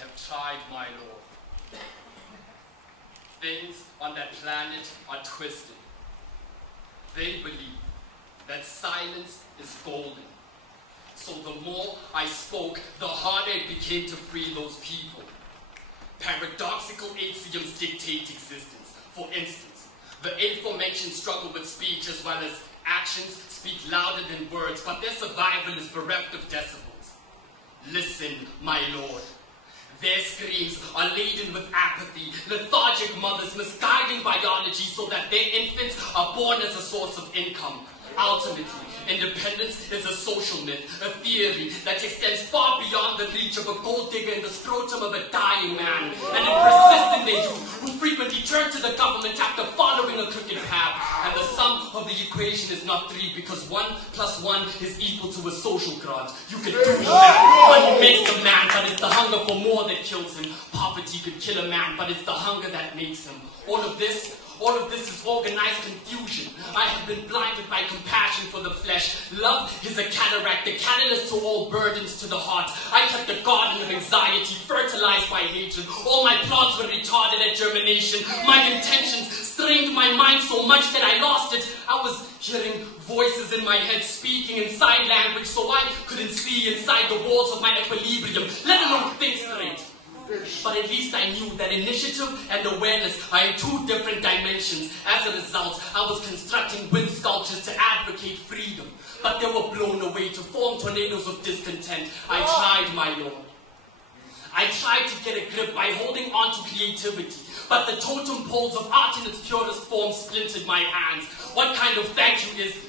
have tried, my Lord. Things on that planet are twisted. They believe that silence is golden. So the more I spoke, the harder it became to free those people. Paradoxical axioms dictate existence. For instance, the aforementioned struggle with speech as well as actions speak louder than words, but their survival is bereft of decibels. Listen, my Lord. Their screams are laden with apathy, lethargic mothers misguiding biology so that their infants are born as a source of income. Ultimately, independence is a social myth, a theory that extends far beyond the reach of a gold digger in the scrotum of a dying man, and it persists in their youth, who frequently turn to the government after following a crooked path. And the sum of the equation is not 3, because 1 + 1 is equal to a social grant. You can do that. Money makes a man, but it's the hunger for more that kills him. Poverty could kill a man, but it's the hunger that makes him. All of this is organized confusion. I have been blinded by compassion for the flesh. Love is a cataract, the catalyst to all burdens to the heart. I kept a garden of anxiety, fertilized by hatred. All my plants were retarded at germination. My intentions strained my mind so much that I lost it. I was hearing voices in my head speaking in sign language so I couldn't see inside the walls of my equilibrium, let alone think straight. But at least I knew that initiative and awareness are in 2 different dimensions. As a result, I was constructing wind sculptures to advocate freedom. But they were blown away to form tornadoes of discontent. I tried, my Lord. I tried to get a grip by holding on to creativity. But the totem poles of art in its purest form splintered my hands. What kind of thank you is this?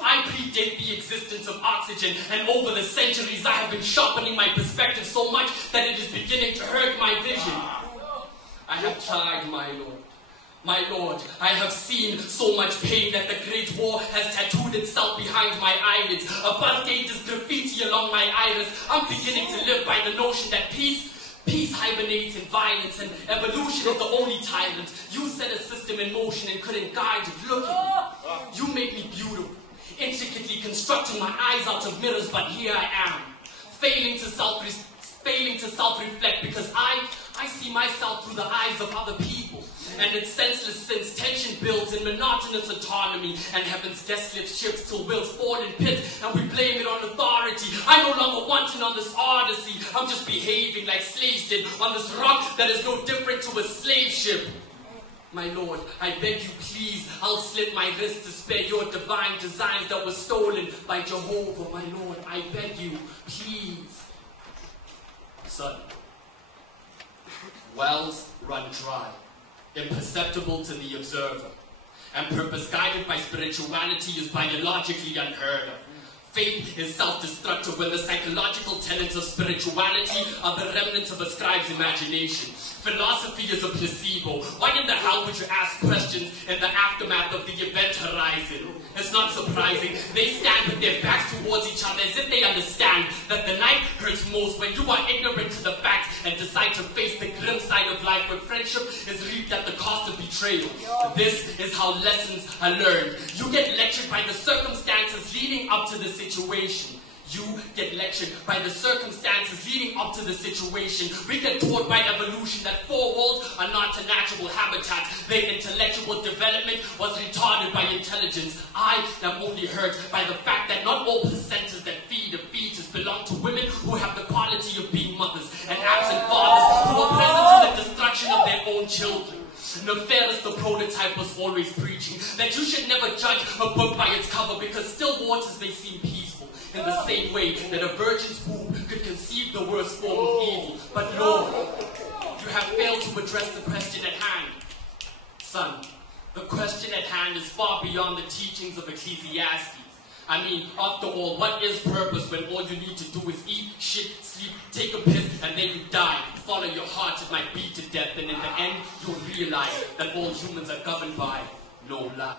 I predate the existence of oxygen, and over the centuries I have been sharpening my perspective so much that it is beginning to hurt my vision. I have tried, my Lord. My Lord, I have seen so much pain that the Great War has tattooed itself behind my eyelids. Apartheid is graffiti along my iris. I'm beginning to live by the notion that peace hibernates in violence, and evolution is the only tyrant. You set a system in motion and couldn't guide it. Look at me. You made me beautiful, intricately constructing my eyes out of mirrors, but here I am, failing to self-reflect because I see myself through the eyes of other people. And in senseless since tension builds in monotonous autonomy, and heaven's death slip shifts till wills fall in pits, and we blame it on authority. I'm no longer wanting on this odyssey. I'm just behaving like slaves did on this rock that is no different to a slave ship. My Lord, I beg you please, I'll slit my wrist to spare your divine designs that were stolen by Jehovah. My Lord, I beg you, please. Son, wells run dry, imperceptible to the observer, and purpose guided by spirituality is biologically unheard of. Faith is self-destructive when the psychological tenets of spirituality are the remnants of a scribe's imagination. Philosophy is a placebo. Why in the hell would you ask questions in the aftermath of the event horizon? It's not surprising. They stand with their backs towards each other as if they understand that the night hurts most when you are ignorant to the facts and decide to face the grim side of life where friendship is reaped at the cost of betrayal. This is how lessons are learned. You get lectured by the circumstances leading up to the situation. You get lectured by the circumstances leading up to the situation. We get taught by evolution that 4 walls are not a natural habitat. Their intellectual development was retarded by intelligence. I am only hurt by the fact that not all placentas that feed a fetus belong to women who have the quality of being mothers, and absent fathers who are present to the destruction of their own children. Nefarious the prototype was always preaching that you should never judge a book by its cover because still waters may seem peaceful, in the same way that a virgin's womb could conceive the worst form of evil. But Lord, you have failed to address the question at hand. Son, the question at hand is far beyond the teachings of Ecclesiastes. I mean, after all, what is purpose when all you need to do is eat, shit, sleep, take a piss, and then you die? Follow your heart, it might beat to death, and in the end, you'll realize that all humans are governed by NoLIFE.